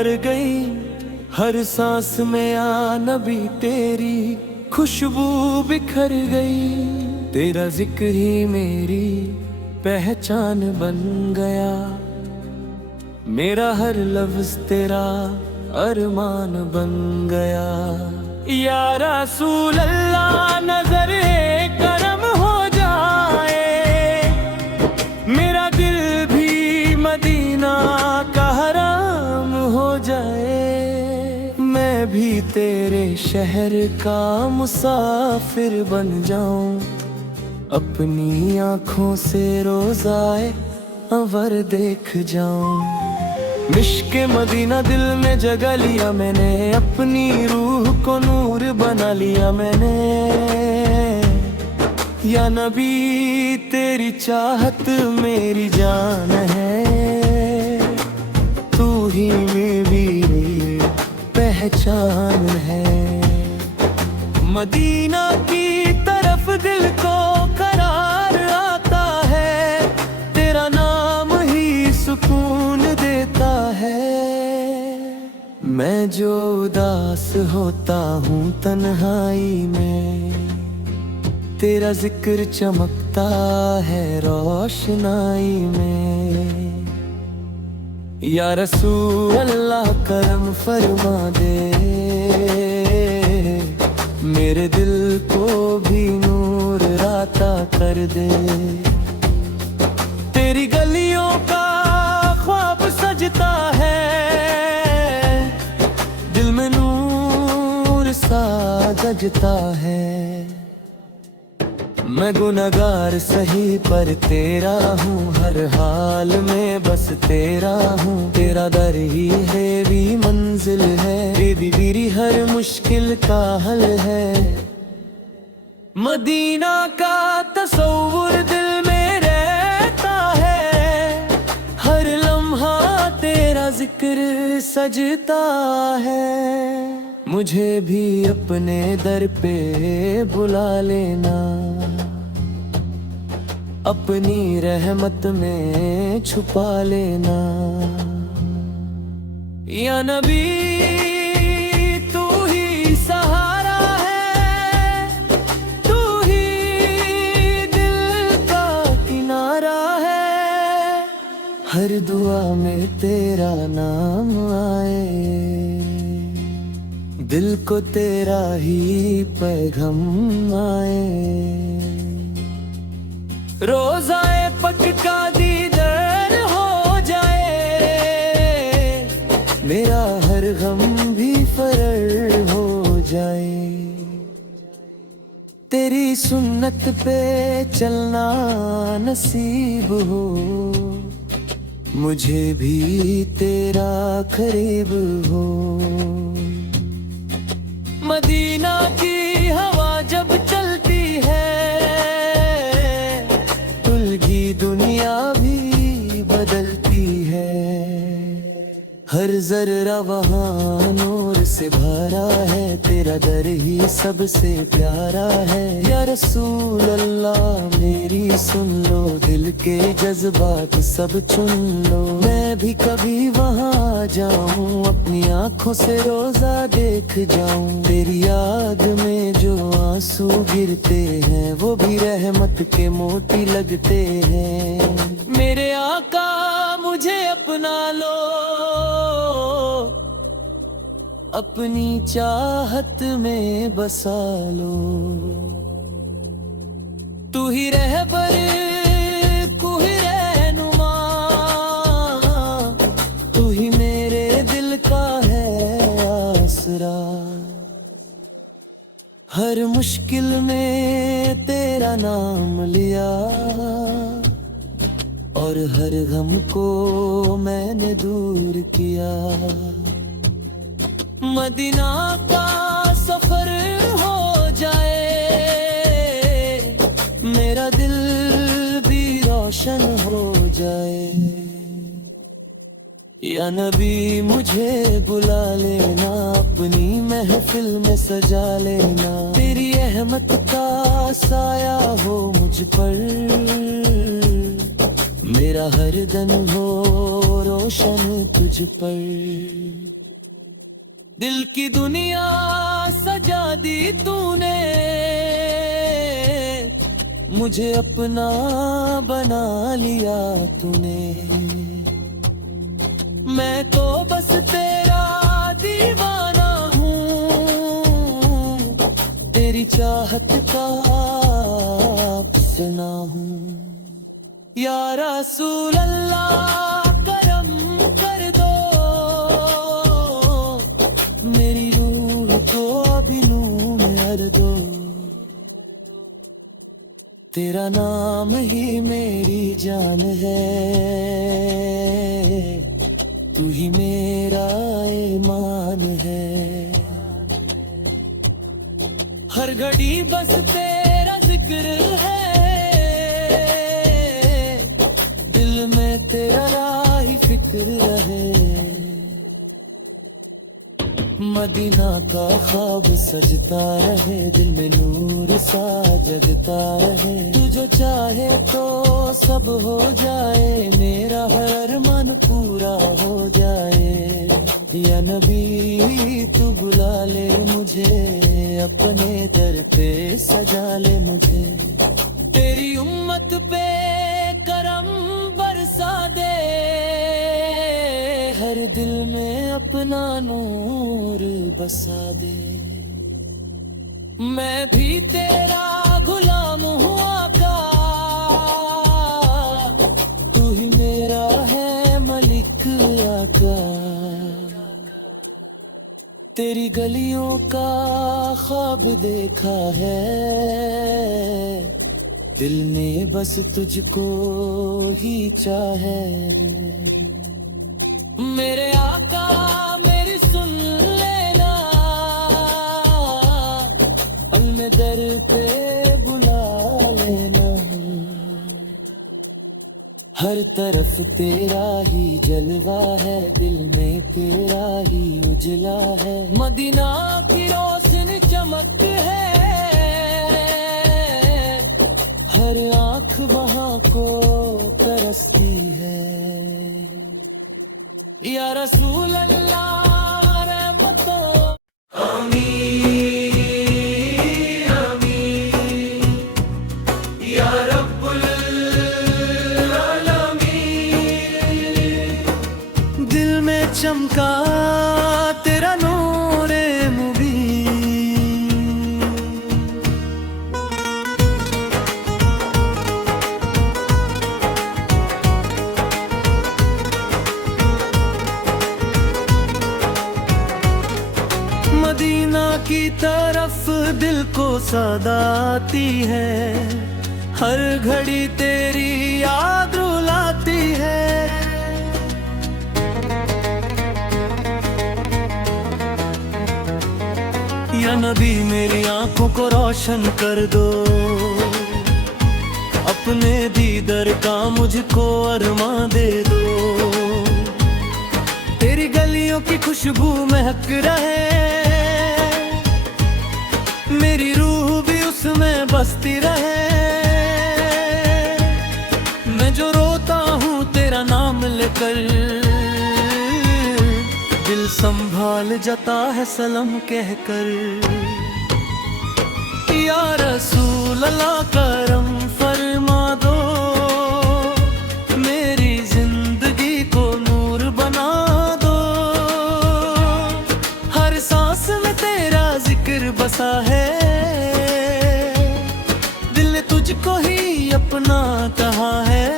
भर गई, हर सांस में आ नबी तेरी खुशबू बिखर गई। तेरा जिक्र ही मेरी पहचान बन गया, मेरा हर लफ्ज तेरा अरमान बन गया। या रसूल अल्लाह नजर करम हो जाए, मेरा दिल भी मदीना का हराम हो जाए। मैं भी तेरे शहर का मुसाफिर बन जाऊं, अपनी आँखों से रोज़ाए अंवर देख जाऊं। मिश्के मदीना दिल में जगा लिया मैंने, अपनी रूह को नूर बना लिया मैंने। या नबी तेरी चाहत मेरी जान है, तू ही मेरी पहचान है। मदीना की तरफ दिल को करार आता है, तेरा नाम ही सुकून देता है। मैं जो उदास होता हूँ तन्हाई में, तेरा जिक्र चमकता है रोशनाई में। या रसूल अल्लाह करम फरमा दे, मेरे दिल को भी नूर राता कर दे। तेरी गलियों का ख्वाब सजता है, दिल में नूर सा गजता है। मैं गुनहगार सही पर तेरा हूँ, हर हाल में बस तेरा हूँ। तेरा दर ही है भी मंजिल है, तेरी हर मुश्किल का हल है। मदीना का तस्वुर दिल में रहता है, हर लम्हा तेरा जिक्र सजता है। मुझे भी अपने दर पे बुला लेना, अपनी रहमत में छुपा लेना। या नबी तू ही सहारा है, तू ही दिल का किनारा है। हर दुआ में तेरा नाम आए, दिल को तेरा ही पैगाम आए। रोज़ाए पक का दीदार हो जाए, मेरा हर गम भी फरार हो जाए। तेरी सुन्नत पे चलना नसीब हो, मुझे भी तेरा करीब हो। मदीना की हवा जब चलती है, दुनिया भी बदलती है। हर जर्रा वहाँ नूर से भरा है, तेरा दर ही सबसे प्यारा है। या रसूल अल्लाह मेरी सुन लो, दिल के जज्बात सब चुन लो। मैं भी कभी वहाँ जाऊँ, अपनी आँखों से रोज़ा देख जाऊँ। तेरी याद में जो आंसू गिरते हैं, वो भी रहमत के मोती लगते हैं। मेरे आका मुझे अपना लो, अपनी चाहत में बसा लो। तू ही रहबर, तू ही रहनुमा, तू ही मेरे दिल का है आसरा। हर मुश्किल में तेरा नाम लिया, और हर गम को मैंने दूर किया। मदीना का सफर हो जाए, मेरा दिल भी रोशन हो जाए। या नबी मुझे बुला लेना, अपनी महफिल में सजा लेना। तेरी रहमत का साया हो मुझ पर, मेरा हर दिन हो रोशन तुझ पर। दिल की दुनिया सजा दी तूने, मुझे अपना बना लिया तूने। मैं तो बस तेरा दीवाना हूँ, तेरी चाहत का अफसाना हूँ। या रसूल अल्लाह करम कर दो, मेरी रूह को अभी नूर में भर दो। तेरा नाम ही मेरी जान है, तू ही मेरा ईमान है। हर घड़ी बस तेरा जिक्र है, दिल में तेरा राही फिक्र रहे। मदीना का ख्वाब सजता रहे, दिल में नूर सा जगता रहे। तू जो चाहे तो सब हो जाए, मेरा हर मन पूरा हो जाए। या नबी तू बुला ले मुझे, अपने दर पे सजा ले मुझे। तेरी उम्मत पे करम बरसा दे, हर दिल में अपना नूर बसा दे। मैं भी तेरा गुलाम हूँ आका, तू ही मेरा है मलिक आका। तेरी गलियों का ख्वाब देखा है, दिल ने बस तुझको ही चाहे। मेरे आका मेरी सुन लेना, अपने दर पे बुला लेना। हर तरफ तेरा ही जलवा है, दिल में तेरा ही उजला है। मदीना की रोशनी चमक है, हर आँख वहाँ को तरसती है। या रसूल अल्लाह रहमतों आमीन आमीन, या रब्बुल आलमीन। दिल में चमका तेरा नूरे मुबीन, मदीना की तरफ दिल को सदा आती है। हर घड़ी तेरी याद रुलाती है। या नबी मेरी आंखों को रोशन कर दो, अपने दीदार का मुझको अरमा दे दो। तेरी गलियों की खुशबू महक रहे, मेरी रूह भी उसमें बसती रहे। मैं जो रोता हूँ तेरा नाम लेकर, दिल संभाल जाता है सलाम कहकर। या रसूल अल्लाह करम फरमा दो, मेरी जिंदगी को नूर बना दो। हर सांस में तेरा जिक्र बसा है, दिल ने तुझको ही अपना कहा है।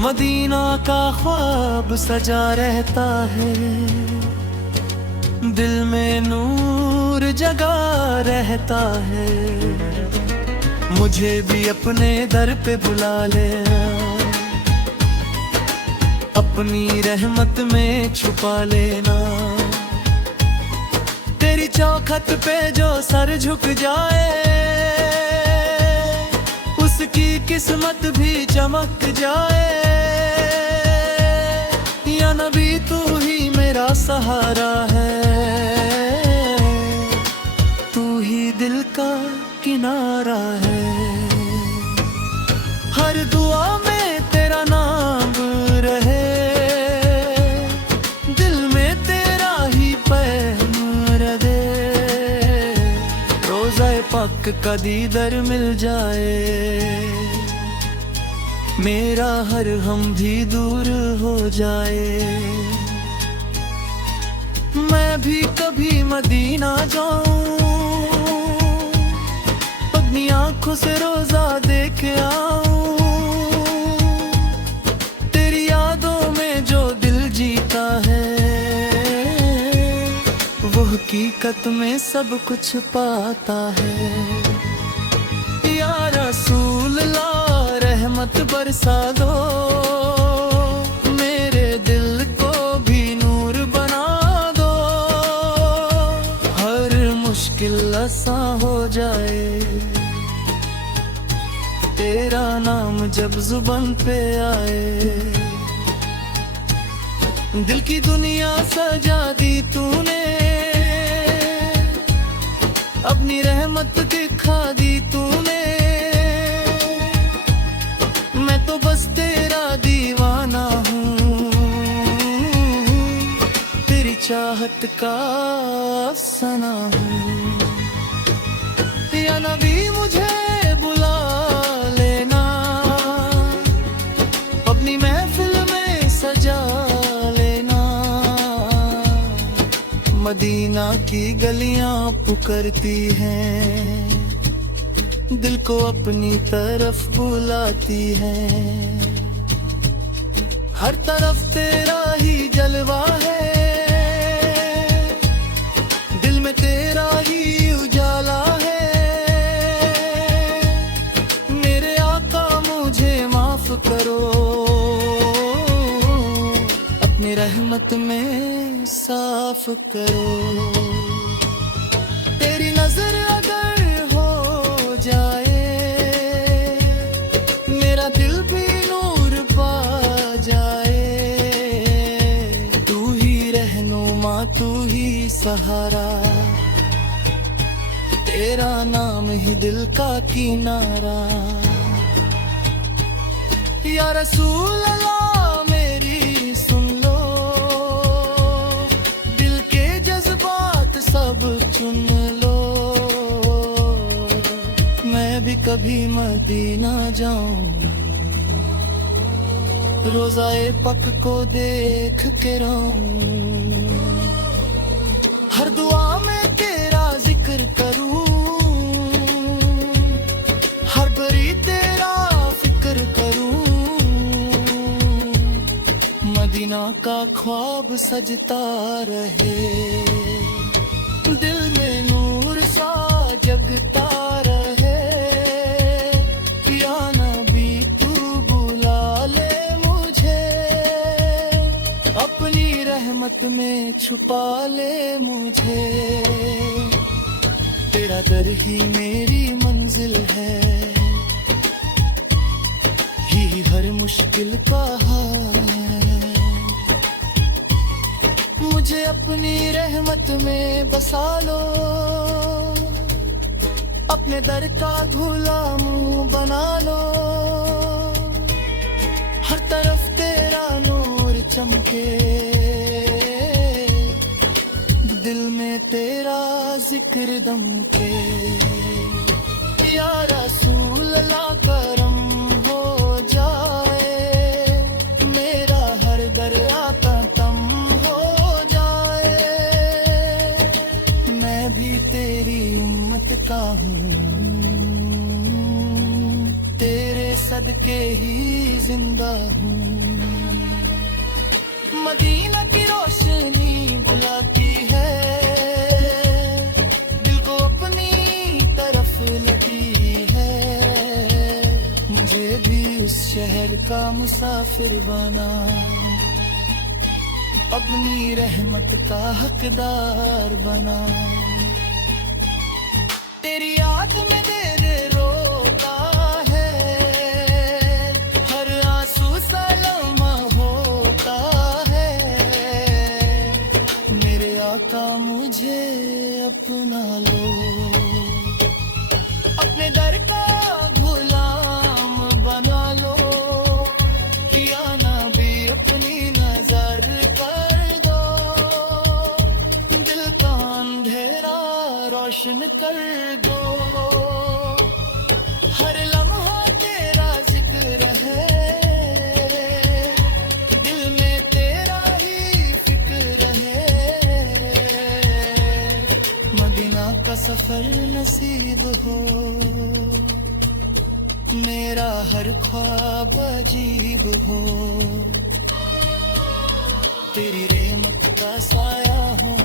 मदीना का ख्वाब सजा रहता है, दिल में नूर जगा रहता है। मुझे भी अपने दर पे बुला ले, अपनी रहमत में छुपा लेना। तेरी चौखट पे जो सर झुक जाए, उसकी किस्मत भी चमक जाए। या नबी तू ही मेरा सहारा है, तू ही दिल का किनारा है। हर दुआ में तेरा नाम रहे, दिल में तेरा एक का दीदार मिल जाए, मेरा हर हम भी दूर हो जाए। मैं भी कभी मदीना जाऊं, अपनी आंखों से रोजा देख आऊं। तेरी यादों में जो दिल जीता है, वो हकीकत में सब कुछ पाता है। या रसूल अल्लाह रहमत बरसा दो, मेरे दिल को भी नूर बना दो। हर मुश्किल आसान हो जाए, तेरा नाम जब जुबान पे आए। दिल की दुनिया सजा दी तूने, अपनी रहमत दिखा दी तूने। मैं तो बस तेरा दीवाना हूँ, तेरी चाहत का अफसाना हूँ। या नबी मुझे बुला लेना, अपनी महफिल में सजा लेना। मदीना की गलियां पुकारती हैं, दिल को अपनी तरफ बुलाती हैं। हर तरफ तेरा ही जलवा है, दिल में तेरा ही उजाला है। मेरे आका मुझे माफ करो, अपनी रहमत में साफ करो। तेरी नजर अगर हो जाए, मेरा दिल भी नूर पा जाए। तू ही रहनुमा, तू ही सहारा, तेरा नाम ही दिल का किनारा। या रसूल अल्लाह मेरी सुन लो, दिल के जज्बात सब चुन लो। मैं भी कभी मदीना जाऊं, रोज़ाए पक को देख के रहूं। हर दुआ में तेरा जिक्र करूं, हर घड़ी तेरा फिक्र करूं। मदीना का ख्वाब सजता रहे, दिल में नूर सा जगता रहे। या नबी तू बुला ले मुझे, अपनी रहमत में छुपा ले मुझे। तेरा दर ही मेरी मंजिल है, ही हर मुश्किल का हाल है। मुझे अपनी रहमत में बसा लो, अपने दर का गुलाम बना लो। हर तरफ तेरा नूर चमके, दिल में तेरा जिक्र दमके। या रसूल अल्लाह करम हो जाए, मेरा हर दर आता तम हो जाए। मैं भी तेरी उम्मत का हूँ, तेरे सदके ही जिंदा हूँ। मदीना की रोशनी बुलाती है, दिल को अपनी तरफ लगी है। मुझे भी उस शहर का मुसाफिर बना, अपनी रहमत का हकदार बना। तेरी याद में दिल रोता है, हर आंसू सलामा होता है। मेरे आका मुझे अपना लो, अपने दर का गुलाम बना लो। या नबी अपनी नजर कर दो, दिल का अंधेरा रोशन कर दो। हर लम्हा तेरा जिक्र है, दिल में तेरा ही फिक्र है। मदीना का सफर नसीब हो, मेरा हर ख्वाब अजीब हो, तेरी रहमत का साया हो